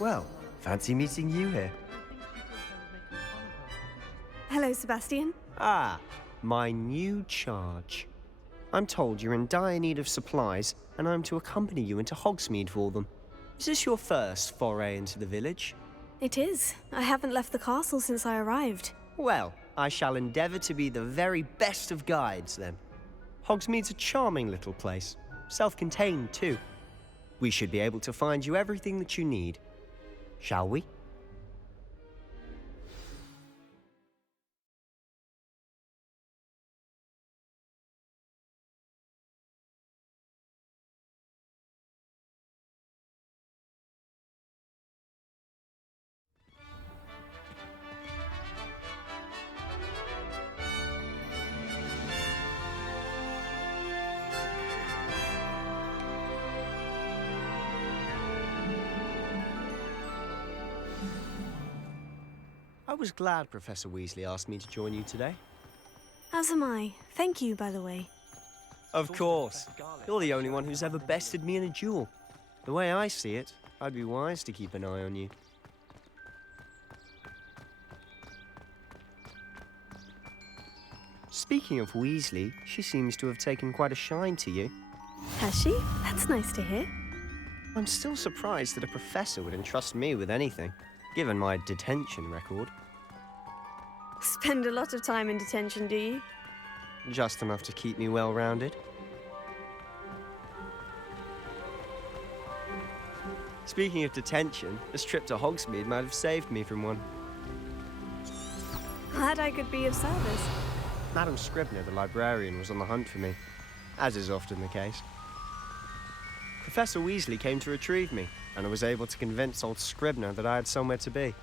Well, fancy meeting you here. Hello, Sebastian. Ah, my new charge. I'm told you're in dire need of supplies, and I'm to accompany you into Hogsmeade for them. Is this your first foray into the village? It is. I haven't left the castle since I arrived. Well, I shall endeavour to be the very best of guides, then. Hogsmeade's a charming little place, self-contained too. We should be able to find you everything that you need. Shall we? I was glad Professor Weasley asked me to join you today. As am I. Thank you, by the way. Of course. You're the only one who's ever bested me in a duel. The way I see it, I'd be wise to keep an eye on you. Speaking of Weasley, she seems to have taken quite a shine to you. Has she? That's nice to hear. I'm still surprised that a professor would entrust me with anything, given my detention record. Spend a lot of time in detention, do you? Just enough to keep me well-rounded. Speaking of detention, this trip to Hogsmeade might have saved me from one. Glad I could be of service. Madam Scribner, the librarian, was on the hunt for me, as is often the case. Professor Weasley came to retrieve me, and I was able to convince old Scribner that I had somewhere to be.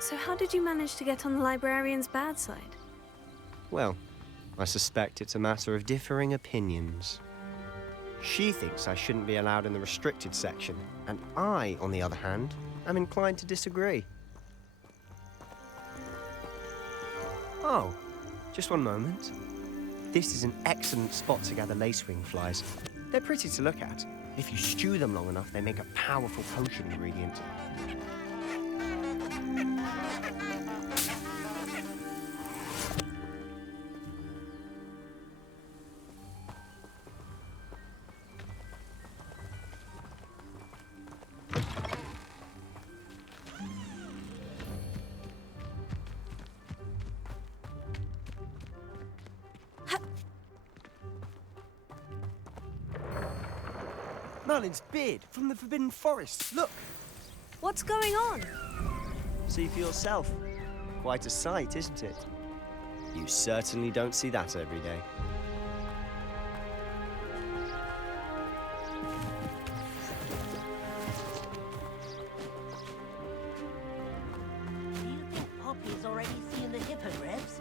So how did you manage to get on the librarian's bad side? Well, I suspect it's a matter of differing opinions. She thinks I shouldn't be allowed in the restricted section, and I, on the other hand, am inclined to disagree. Oh, just one moment. This is an excellent spot to gather lacewing flies. They're pretty to look at. If you stew them long enough, they make a powerful potion ingredient. Merlin's beard from the Forbidden Forest. Look! What's going on? See for yourself. Quite a sight, isn't it? You certainly don't see that every day. Do you think Poppy's already seen the hippogriffs?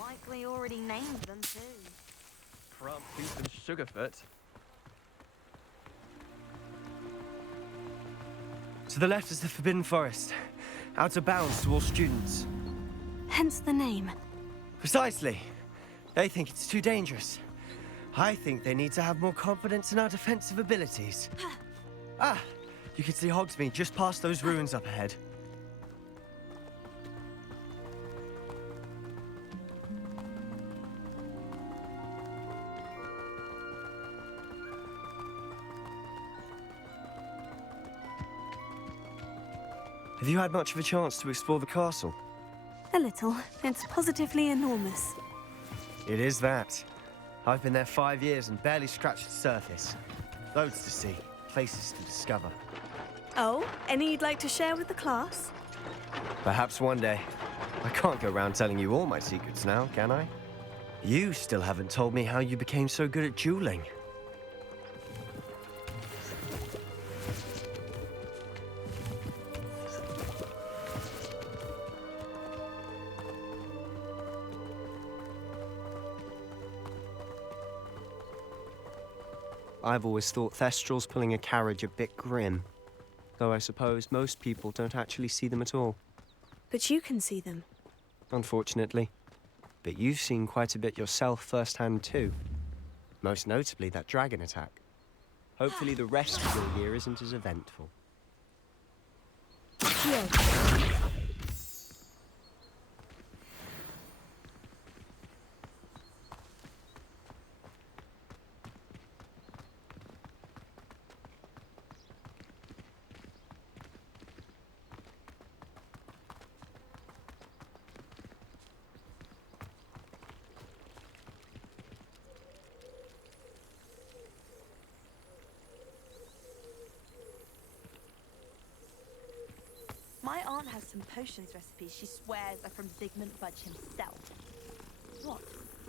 Likely already named them too. Crumptooth and Sugarfoot. To the left is the Forbidden Forest. Out of bounds to all students. Hence the name. Precisely. They think it's too dangerous. I think they need to have more confidence in our defensive abilities. Ah, you can see Hogsmeade just past those ruins up ahead. Have you had much of a chance to explore the castle? A little. It's positively enormous. It is that. I've been there 5 years and barely scratched the surface. Loads to see, places to discover. Oh, any you'd like to share with the class? Perhaps one day. I can't go around telling you all my secrets now, can I? You still haven't told me how you became so good at dueling. I've always thought Thestrals pulling a carriage a bit grim, though I suppose most people don't actually see them at all. But you can see them. unfortunately. But you've seen quite a bit yourself firsthand too. Most notably that dragon attack. Hopefully the rest of your year isn't as eventful. My aunt has some potions recipes she swears are from Zygmunt Budge himself. What?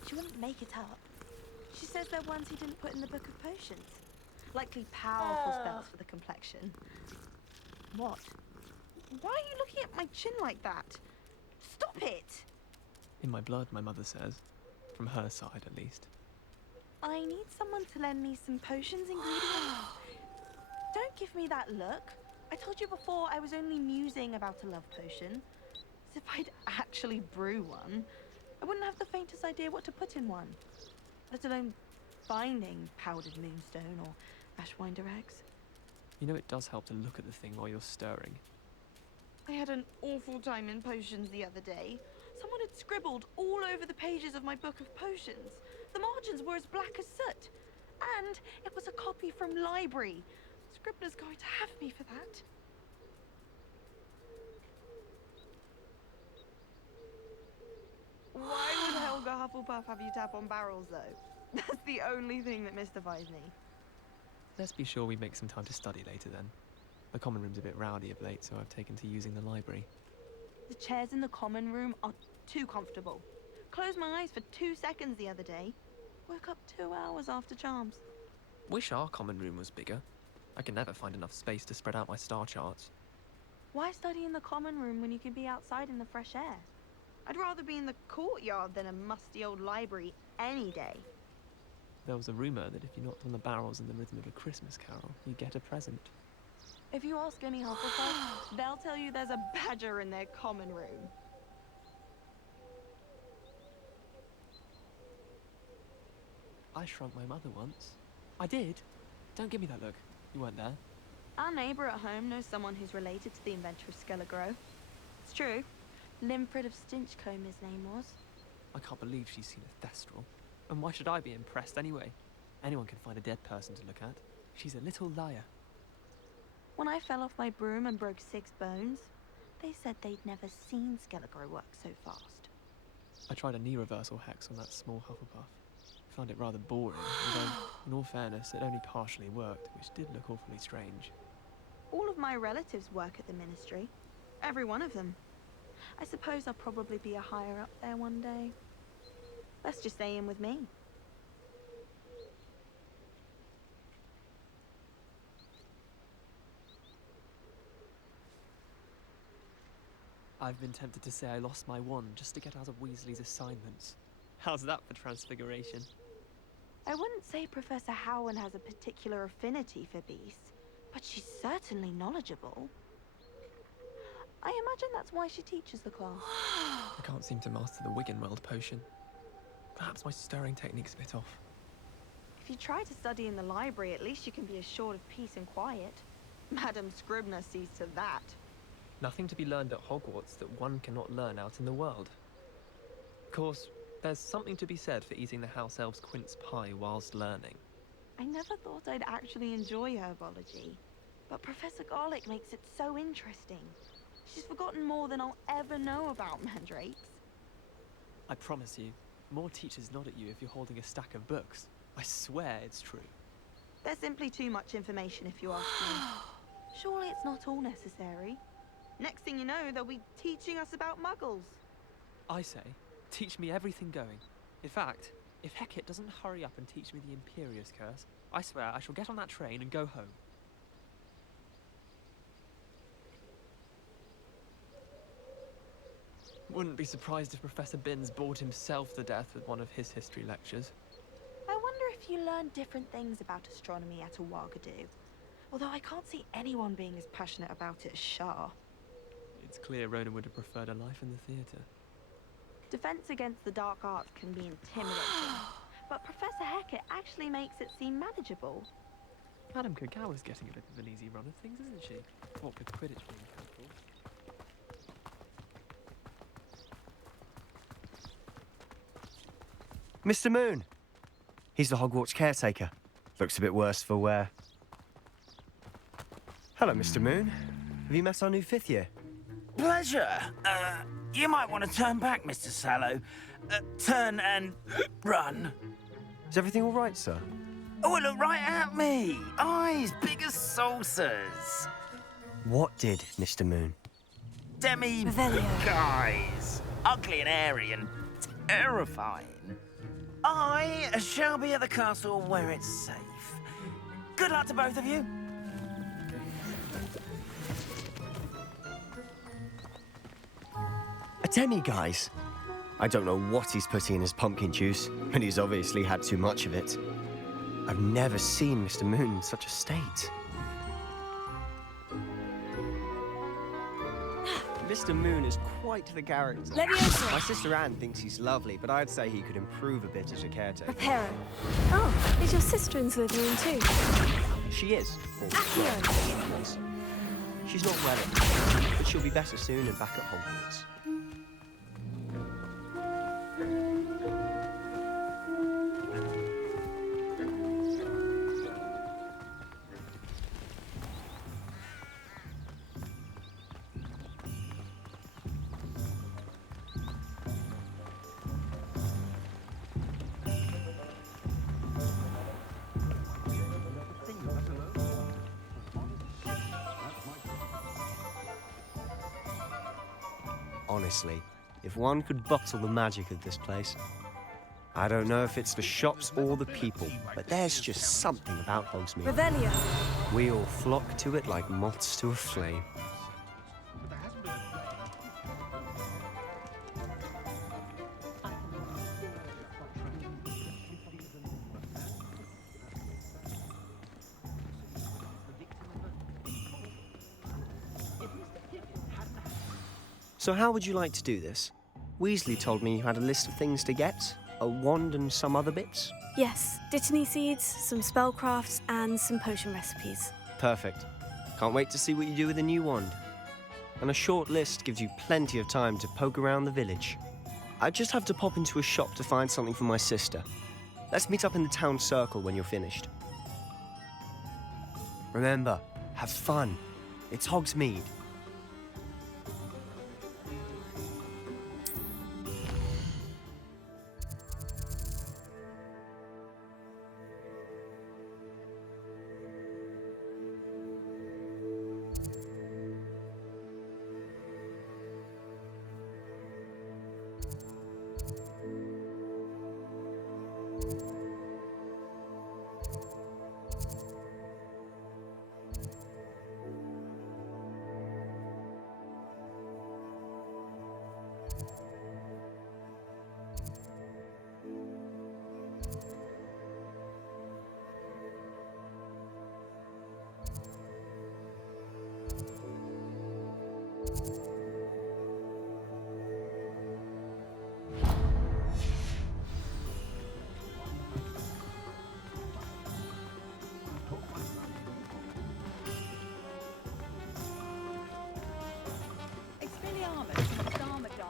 She wouldn't make it up. She says they're ones he didn't put in the Book of Potions. Likely powerful spells for the complexion. What? Why are you looking at my chin like that? Stop it! In my blood, my mother says. From her side, at least. I need someone to lend me some potions ingredients. Don't give me that look. I told you before I was only musing about a love potion. As if I'd actually brew one. I wouldn't have the faintest idea what to put in one. Let alone finding powdered moonstone or ashwinder eggs. You know it does help to look at the thing while you're stirring. I had an awful time in potions the other day. Someone had scribbled all over the pages of my book of potions. The margins were as black as soot. And it was a copy from library. Scribner's going to have me for that. Why would Helga Hufflepuff have you tap on barrels, though? That's the only thing that mystifies me. Let's be sure we make some time to study later then. The common room's a bit rowdy of late, so I've taken to using the library. The chairs in the common room are too comfortable. Closed my eyes for 2 seconds the other day. Woke up 2 hours after charms. Wish our common room was bigger. I can never find enough space to spread out my star charts. Why study in the common room when you can be outside in the fresh air? I'd rather be in the courtyard than a musty old library any day. There was a rumour that if you knocked on the barrels in the rhythm of a Christmas carol, you'd get a present. If you ask any Hufflepuff, they'll tell you there's a badger in their common room. I shrunk my mother once. I did. Don't give me that look. You weren't there. Our neighbour at home knows someone who's related to the inventor of Skelegro. It's true. Limfrid of Stinchcombe his name was. I can't believe she's seen a Thestral. And why should I be impressed anyway? Anyone can find a dead person to look at. She's a little liar. When I fell off my broom and broke 6 bones, they said they'd never seen Skelegro work so fast. I tried a knee reversal hex on that small Hufflepuff. Found it rather boring, although, in all fairness, it only partially worked, which did look awfully strange. All of my relatives work at the ministry. Every one of them. I suppose I'll probably be a higher up there one day. Let's just stay in with me. I've been tempted to say I lost my wand just to get out of Weasley's assignments. How's that for transfiguration? I wouldn't say Professor Howard has a particular affinity for beasts, but she's certainly knowledgeable. I imagine that's why she teaches the class. I can't seem to master the Wiggenweld potion. Perhaps my stirring technique's a bit off. If you try to study in the library, at least you can be assured of peace and quiet. Madam Scribner sees to that. Nothing to be learned at Hogwarts that one cannot learn out in the world. Of course, there's something to be said for eating the house elf's quince pie whilst learning. I never thought I'd actually enjoy herbology, but Professor Garlick makes it so interesting. She's forgotten more than I'll ever know about mandrakes. I promise you, more teachers nod at you if you're holding a stack of books. I swear it's true. There's simply too much information if you ask me. Surely it's not all necessary. Next thing you know, they'll be teaching us about muggles. I say, teach me everything going. In fact, if Hecate doesn't hurry up and teach me the Imperious Curse, I swear I shall get on that train and go home. Wouldn't be surprised if Professor Binns bored himself to death with one of his history lectures. I wonder if you learn different things about astronomy at a Ouagadou. Although I can't see anyone being as passionate about it as Shah. It's clear Ronan would have preferred a life in the theatre. Defense against the dark arts can be intimidating, but Professor Hecat actually makes it seem manageable. Madame Kogawa's getting a bit of an easy run of things, isn't she? What with Quidditch being cancelled. Mr. Moon. He's the Hogwarts caretaker. Looks a bit worse for wear. Hello, Mr. Moon. Have you met our new fifth year? Pleasure. You might want to turn back, Mr. Sallow. Turn and run. Is everything all right, sir? Oh, look right at me. Eyes big as saucers. What did, Mr. Moon? Demi Revelio. guys. Ugly and airy and terrifying. I shall be at the castle where it's safe. Good luck to both of you. A demi-guise? I don't know what he's putting in his pumpkin juice, but he's obviously had too much of it. I've never seen Mr. Moon in such a state. Mr. Moon is quite the character. Leviosa. My sister Anne thinks he's lovely, but I'd say he could improve a bit as a caretaker. Reparo. Oh, is your sister in Slytherin too? She is. Or Accio. she was. She's not well, but she'll be better soon and back at Hogwarts. Honestly, if one could bottle the magic of this place. I don't know if it's the shops or the people, but there's just something about Hogsmeade. Revelio. We all flock to it like moths to a flame. So how would you like to do this? Weasley told me you had a list of things to get, a wand and some other bits. Yes, Dittany seeds, some spellcrafts, and some potion recipes. Perfect. Can't wait to see what you do with the new wand. And a short list gives you plenty of time to poke around the village. I just have to pop into a shop to find something for my sister. Let's meet up in the town circle when you're finished. Remember, have fun. It's Hogsmeade.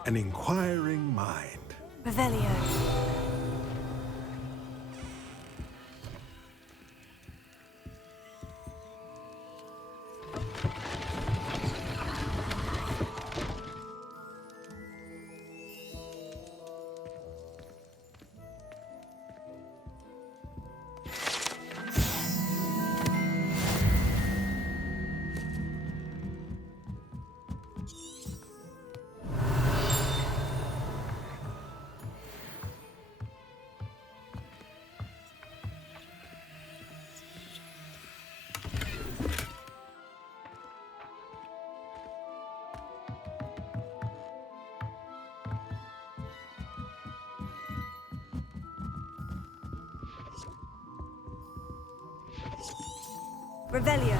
An inquiring mind. Revelio. Revelio.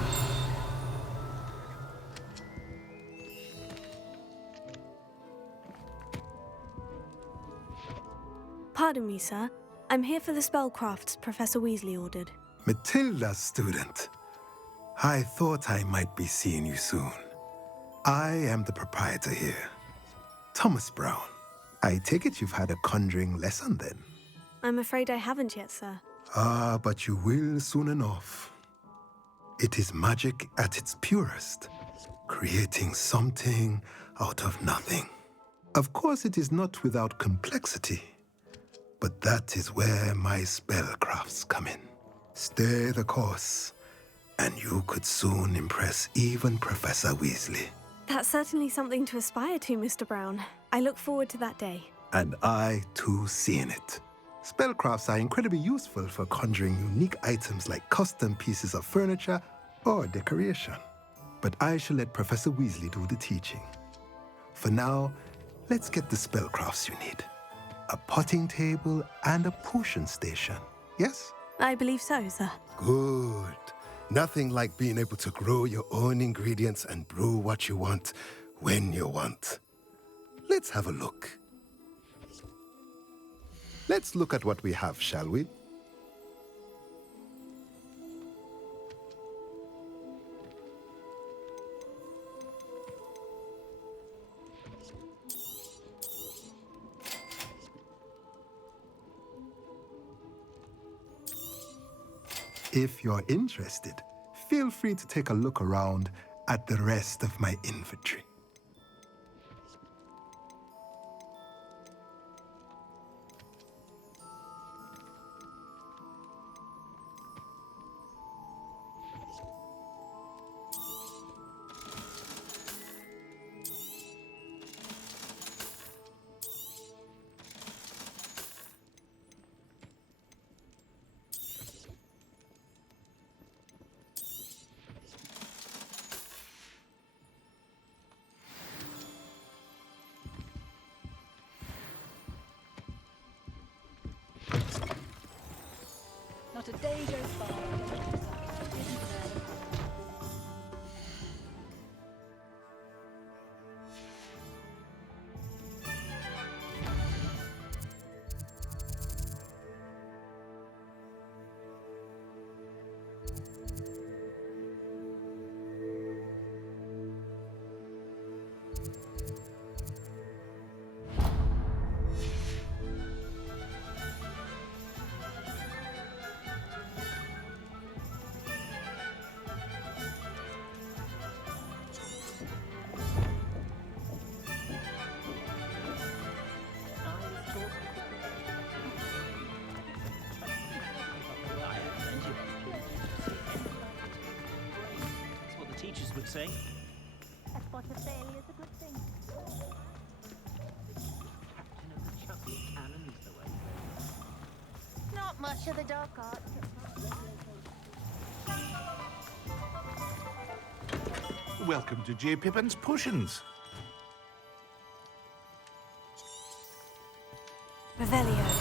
Pardon me, sir. I'm here for the spellcrafts Professor Weasley ordered. Matilda's student. I thought I might be seeing you soon. I am the proprietor here, Thomas Brown. I take it you've had a conjuring lesson then? I'm afraid I haven't yet, sir. Ah, but you will soon enough. It is magic at its purest, creating something out of nothing. Of course, it is not without complexity, but that is where my spellcrafts come in. Stay the course, and you could soon impress even Professor Weasley. That's certainly something to aspire to, Mr. Brown. I look forward to that day. And I, too, seeing it. Spellcrafts are incredibly useful for conjuring unique items like custom pieces of furniture or decoration. But I shall let Professor Weasley do the teaching. For now, let's get the spellcrafts you need. A potting table and a potion station, yes? I believe so, sir. Good. Nothing like being able to grow your own ingredients and brew what you want when you want. Let's have a look. Let's look at what we have, shall we? If you're interested, feel free to take a look around at the rest of my inventory. Not a day goes by that isn't there. That's what the teachers would say. A spot of failure is a good thing. Captain of the chocolate cannons, the way. Not much of the dark arts. Welcome to J. Pippin's Potions. Revelio.